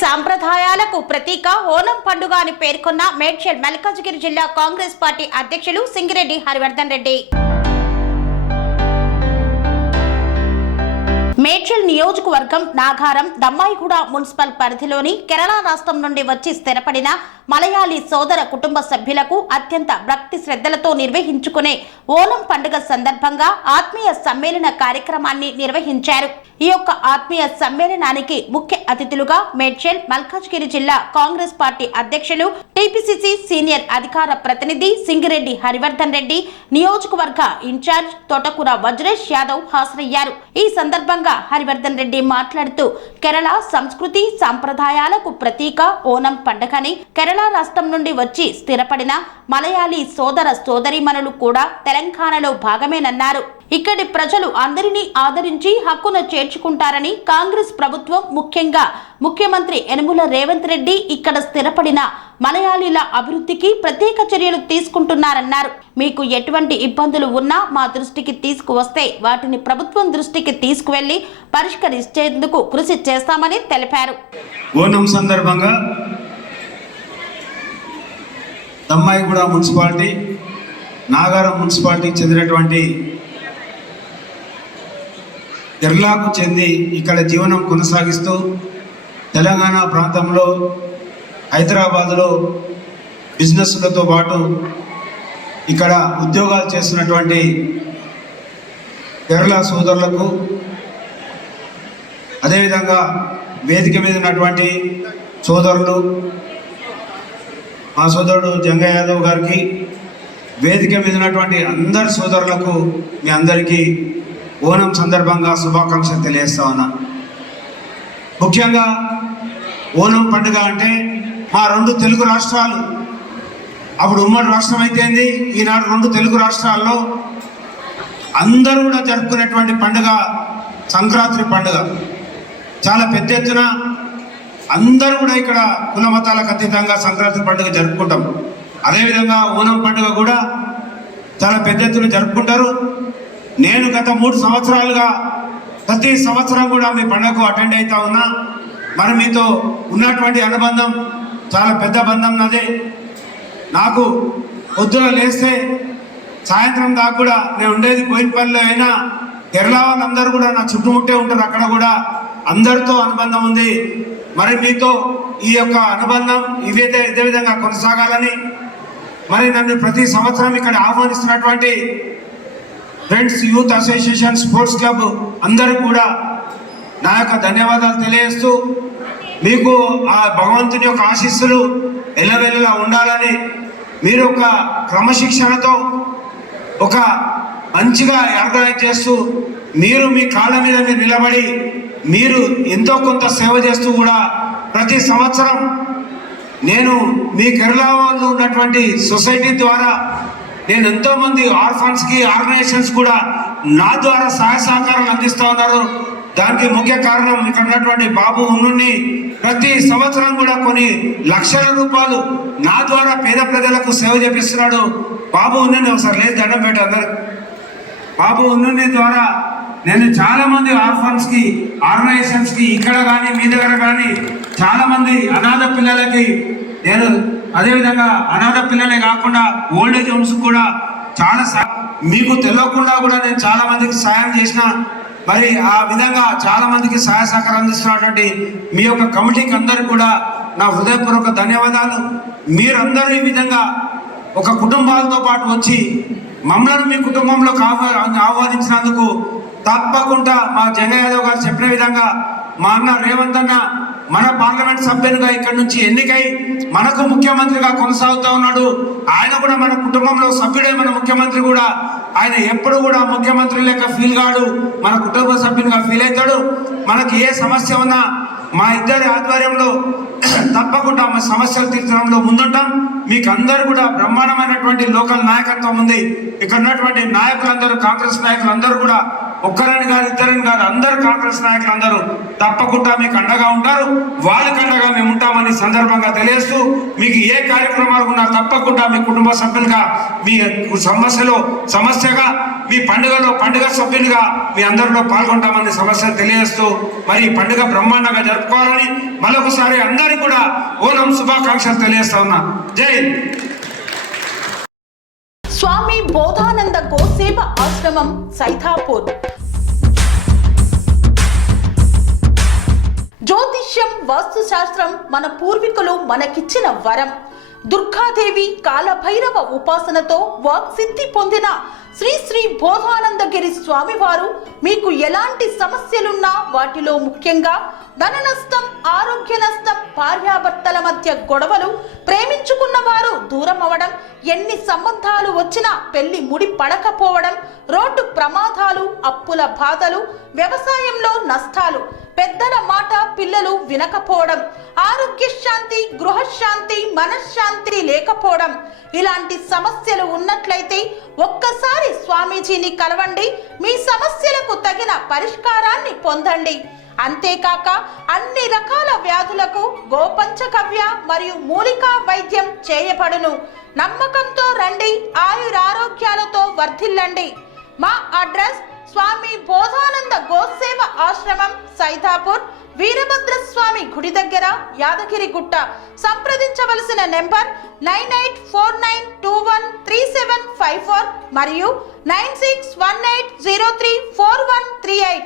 సాంప్రదాయాలకు ప్రతీక ఓనం పండుగ అని పేర్కొన్న మేడ్చల్ మల్కాజ్గిరి జిల్లా కాంగ్రెస్ పార్టీ అధ్యక్షులు సింగిరెడ్డి హరివర్ధన్ రెడ్డి. మేడ్చల్ నియోజకవర్గం నాగారం దమ్మాయిగూడ మున్సిపల్ పరిధిలోని కేరళ రాష్ట్రం నుండి వచ్చి స్థిరపడిన మలయాళీ సోదర కుటుంబ సభ్యులకు అత్యంత భక్తి శ్రద్ధలతో నిర్వహించుకునే ఓనం పండుగ సందర్భంగా ఆత్మీయ సమ్మేళన కార్యక్రమాన్ని నిర్వహించారు. ఈ యొక్క ఆత్మీయ సమ్మేళనానికి ముఖ్య అతిథులుగా మేడ్చల్ మల్కాజ్గిరి జిల్లా కాంగ్రెస్ పార్టీ అధ్యక్షులు టీపీసీసీ సీనియర్ అధికార ప్రతినిధి సింగిరెడ్డి హరివర్ధన్ రెడ్డి, నియోజకవర్గ ఇన్ఛార్జ్ తోటకూర వజ్రేష్ యాదవ్ హాజరయ్యారు. ఈ సందర్భంగా హరివర్ధన్ రెడ్డి మాట్లాడుతూ కేరళ సంస్కృతి సాంప్రదాయాలకు ప్రతీక ఓనం పండుగని కేరళ రాష్ట్రం నుండి వచ్చి స్థిరపడిన మలయాళీ సోదర సోదరీమణులు కూడా తెలంగాణలో భాగమేనన్నారు. ఇక్కడి ప్రజలు అందరినీ ఆదరించి హక్కున చేర్చుకుంటారని, కాంగ్రెస్ ప్రభుత్వం ముఖ్యంగా ముఖ్యమంత్రి యనమల రేవంత్ రెడ్డి ఇక్కడ స్థిరపడిన మలయాళీల అభివృద్ధికి ప్రత్యేక చర్యలు తీసుకుంటున్నారన్నారు. మీకు ఎటువంటి ఇబ్బందులు ఉన్నా మా దృష్టికి తీసుకువస్తే వాటిని ప్రభుత్వం దృష్టికి తీసుకువెళ్లి పరిష్కరించేందుకు కృషి చేస్తామని తెలిపారు. ఓనం సందర్భంగా దమ్మాయిగూడ మున్సిపాలిటీ, నాగారం మున్సిపాలిటీకి చెందినటువంటి కేరళకు చెంది ఇక్కడ జీవనం కొనసాగిస్తూ తెలంగాణ ప్రాంతంలో హైదరాబాదులో బిజినెస్లతో పాటు ఇక్కడ ఉద్యోగాలు చేస్తున్నటువంటి కేరళ సోదరులకు, అదేవిధంగా వేదిక మీద ఉన్నటువంటి సోదరులు, మా సోదరుడు జంగయ్య యాదవ్ గారికి, వేదిక మీద ఉన్నటువంటి అందరి సోదరులకు మీ అందరికీ ఓనం సందర్భంగా శుభాకాంక్షలు తెలియజేస్తా ఉన్నా. ముఖ్యంగా ఓనం పండుగ అంటే మా రెండు తెలుగు రాష్ట్రాలు, అప్పుడు ఉమ్మడి రాష్ట్రం అయితేంది, ఈనాడు రెండు తెలుగు రాష్ట్రాల్లో అందరూ కూడా జరుపుకునేటువంటి పండుగ సంక్రాంతి పండుగ. చాలా పెద్ద ఎత్తున అందరూ కూడా ఇక్కడ కుల మతాలకు అతీతంగా సంక్రాంతి పండుగ జరుపుకుంటాం. అదేవిధంగా ఓనం పండుగ కూడా చాలా పెద్ద ఎత్తున జరుపుకుంటారు. నేను గత 3 సంవత్సరాలుగా ప్రతి సంవత్సరం కూడా మీ పండుగకు అటెండ్ అవుతా ఉన్నా. మరి మీతో ఉన్నటువంటి అనుబంధం చాలా పెద్ద బంధం నాదే. నాకు పొద్దున లేస్తే సాయంత్రం దాకా కూడా నేను ఉండేది బోయినపల్లిలో అయినా కేరళ వాళ్ళందరూ కూడా నా చుట్టుముట్టే ఉంటారు. అక్కడ కూడా అందరితో అనుబంధం ఉంది. మరి మీతో ఈ యొక్క అనుబంధం ఇదే విధంగా కొనసాగాలని, మరి నన్ను ప్రతి సంవత్సరం ఇక్కడ ఆహ్వానిస్తున్నటువంటి friends youth association sports club అందరూ కూడా నా యొక్క ధన్యవాదాలు తెలియజేస్తూ, మీకు ఆ భగవంతుని యొక్క ఆశీస్సులు ఎల్లవెల్లలా ఉండాలని, మీరు ఒక క్రమశిక్షణతో ఒక మంచిగా ఆర్గనైజ్ చేస్తూ మీరు మీ కాళ్ళ మీద మీరు నిలబడి మీరు ఎంతో కొంత సేవ చేస్తూ కూడా ప్రతి సంవత్సరం నేను మీ కేరళ వాళ్ళు ఉన్నటువంటి సొసైటీ ద్వారా నేను ఎంతోమంది ఆర్ఫన్స్కి ఆర్గనైజేషన్స్ కూడా నా ద్వారా సహాయ సహకారాలు అందిస్తూ ఉన్నారు. దానికి ముఖ్య కారణం ఇక్కడ ఉన్నటువంటి బాబు ఉన్నుని ప్రతి సంవత్సరం కూడా కొన్ని లక్షల రూపాయలు నా ద్వారా పేద ప్రజలకు సేవ చేపిస్తున్నాడు. బాబు ఉన్నని ఒకసారి లేదు దండం పెట్టి అందరు. బాబు ఉన్నని ద్వారా నేను చాలామంది ఆర్ఫన్స్కి ఆర్గనైజేషన్స్కి ఇక్కడ కానీ మీ దగ్గర కానీ చాలామంది అనాథ పిల్లలకి నేను, అదేవిధంగా అనాథ పిల్లలే కాకుండా ఓల్డేజ్ హోమ్స్ కూడా చాలా మీకు తెలియకుండా కూడా నేను చాలా మందికి సాయం చేసిన. మరి ఆ విధంగా చాలా మందికి సహాయ సహకారం అందిస్తున్నటువంటి మీ యొక్క కమిటీకి అందరికీ కూడా నా హృదయపూర్వక ధన్యవాదాలు. మీరందరూ ఈ విధంగా ఒక కుటుంబాలతో పాటు వచ్చి మమ్మల్ని మీ కుటుంబంలోకి ఆహ్వానించినందుకు తప్పకుండా మా జంగయ్య యాదవ్ గారు చెప్పిన విధంగా మా అన్న రేవంత్ అన్న మన పార్లమెంట్ సభ్యునిగా ఇక్కడ నుంచి ఎన్నికై మనకు ముఖ్యమంత్రిగా కొనసాగుతూ ఉన్నాడు. ఆయన కూడా మన కుటుంబంలో సభ్యుడే, మన ముఖ్యమంత్రి కూడా. ఆయన ఎప్పుడు కూడా ముఖ్యమంత్రి లెక్క ఫీల్ కాడు, మన కుటుంబ సభ్యునిగా ఫీల్ అవుతాడు. మనకి ఏ సమస్య ఉన్నా మా ఇద్దరి ఆధ్వర్యంలో తప్పకుండా మా సమస్యలు తీర్చడంలో ముందుంటాం. మీకు అందరూ కూడా బ్రహ్మాండమైనటువంటి లోకల్ నాయకత్వం ఉంది. ఇక్కడ ఉన్నటువంటి నాయకులందరూ, కాంగ్రెస్ నాయకులందరూ కూడా ఒక్కరని కాదు, ఇద్దరని కాదు, అందరు కాంగ్రెస్ నాయకులు అందరూ తప్పకుండా మీకు అండగా ఉంటారు. వాళ్ళకి అండగా మేము ఉంటామని సందర్భంగా తెలియజేస్తూ, మీకు ఏ కార్యక్రమాలు ఉన్నా తప్పకుండా మీ కుటుంబ సభ్యులుగా, మీ సమస్యగా, మీ పండుగ సభ్యులుగా మీ అందరిలో పాల్గొంటామని సమస్యలు తెలియజేస్తూ, మరి ఈ పండుగ బ్రహ్మాండంగా జరుపుకోవాలని మరొకసారి అందరికీ కూడా ఓనం శుభాకాంక్షలు తెలియజేస్తా ఉన్నా. జై స్వామి బోధానంద గోసేవ ఆశ్రమం సైథాపూర్. జ్యోతిష్యం, వాస్తుశాస్త్రం మన పూర్వీకులు మనకిచ్చిన వరం. దుర్గాదేవి, కాలభైరవ ఉపాసనతో వాక్సిద్ధి పొందిన శ్రీ శ్రీ బోధానందగిరి స్వామివారు మీకు ఎలాంటి సమస్యలున్నా, వాటిలో ముఖ్యంగా ధన నష్టం, ఆరోగ్య నష్టం, భార్యాభర్తల మధ్య గొడవలు, ప్రేమించుకున్న వారు దూరం అవడం, ఎన్ని సంబంధాలు వచ్చినా పెళ్లి ముడి పడకపోవడం, రోడ్డు ప్రమాదాలు, అప్పుల బాధలు, వ్యవసాయంలో నష్టాలు, పెద్దల మాట పిల్లలు వినకపోవడం, ఆరోగ్య శాంతి, గృహశాంతి, మనశ్శాంతి లేకపోవడం, ఇలాంటి సమస్యలు ఉన్నట్లయితే ఒక్కసారి స్వామీజీని కలవండి. మీ సమస్యలకు తగిన పరిష్కారాన్ని పొందండి. అంతేకాక అన్ని రకాల వ్యాధులకు గోపంచకవ్య మరియు మూలికా వైద్యం చేయబడును. నమ్మకంతో రండి, ఆయురారోగ్యాలతో వర్ధిల్లండి. మా అడ్రస్ స్వామి బోధానంద గోసేవ ఆశ్రమం సైథాపూర్, వీరభద్ర స్వామి గుడి దగ్గర, యాదగిరిగుట్ట. సంప్రదించవలసిన నెంబర్ 9849213754 మరియు 9618034138.